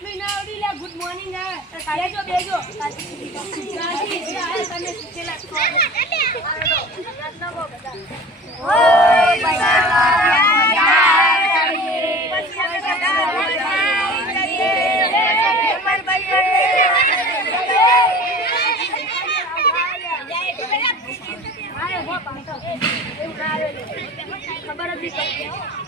આટલું ના આવડી લે ગુડ મોર્નિંગ બેજો બેજો તમે શીખેલા છો. લે. ખબર જ નહીં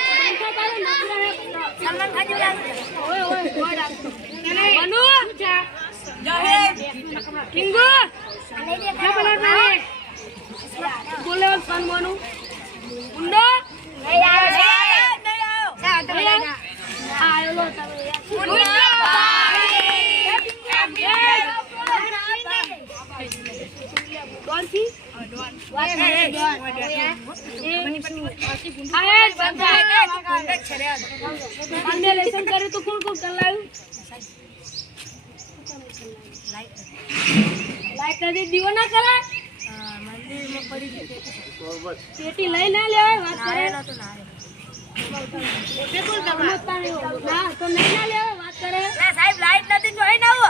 બોલે ફોન મોનું ગુંડો નહીં આવ્યો નહીં આવ્યો આયો લો Donki? Oh, Don. What? Hey, hey, hey. Don. Hey, hey. Hey, hey. Contract છે રે મને લેસન કર્યું તો કોણ કોણ કલાયું લાઈટ લાઈટ દીવો ના કરા મંદિરમાં પડી ગઈ પેટી લઈ ના લેવાય વાત કરે. ના તો ના રે કોણ તમારે ના તો નહીં ના લેવાય વાત કરે. ના સાહેબ લાઈટ નથી જોઈ ના હો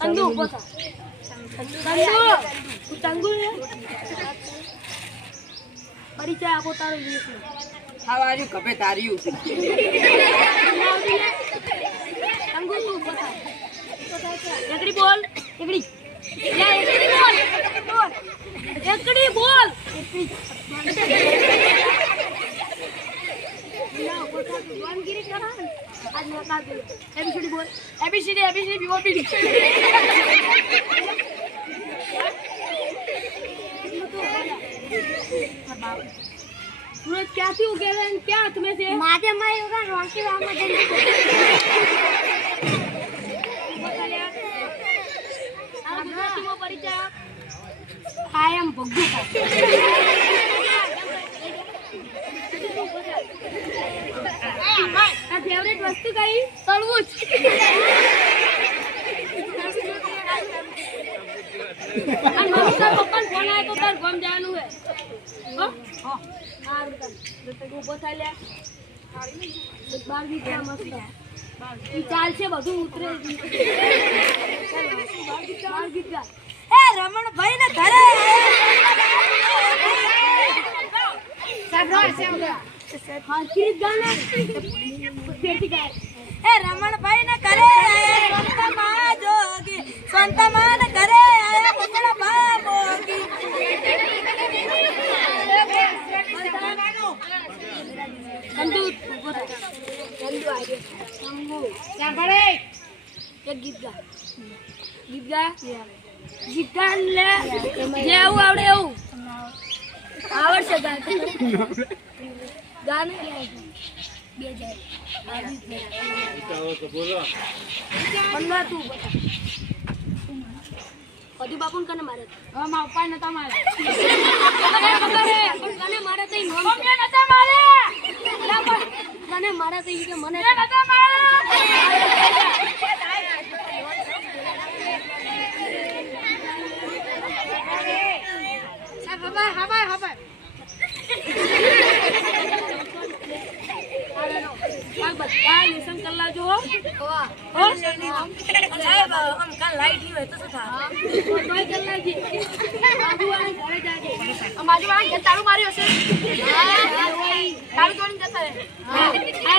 અંદુ ઊભો થા. અંદુ તંગુ પરિચય આપો તારો ઇંગ્લિશનો ખાવાનું કપે તાર્યું છે. ચંદુ તું ઊભો થા. એકડી બોલ એકડી. યા, એકડી બોલ એકડી. તું ABCD ABCD BOPD સુરજ ક્યાંથી ઉગેલા અને ક્યાં તમે છે? માથે મારી ઉગા રોકી વામા જઈને. આ ગુજરાતીમાં પરિચય. આઈ એમ ભગ્ગુ આ ફેવરેટ વસ્તુ કઈ? તળવું જ. અને મમ્મી તાર પપ્પાને ફોન આવ્યો તાર ગામ જવાનું હે. હો. તાર તો તું થાય લે બાર બી મસ્ત ચાલશે બધું ઉતરે. બાર ગીત એ રમણભાઈ ને ઘરે હારકી રીત ગાના ફેરથી ગાય. એ રમણભાઈ ને ઘરે આયા સંતમાં જોગી સંતમાં ને ઘરે આયા મંગળ ભાગોગી ચંદુ ઊભો થા ચંદુ આવી ચંદુ સાંભળે ગીત ગીત ગીત આવું આવડે એવું આવડશે ગા ગાને બે જાય મનવા તું બાપુન કને મારે હા મા પપ્પા નતા મારે પણ કને મારે તઈ નતા મારે ના મારા થઈ કે મને હબાય હબાય હબાય બધા લેસન કલ્લા જો હો હો સાહેબ આમ કાલ લાઈટની હોય તો શું થાય તોય કલ્લા જી બાજુવાળા ઘરે જાજે આ બાજુવાળા ઘર તારું માર્યું હશે Hey. Oh.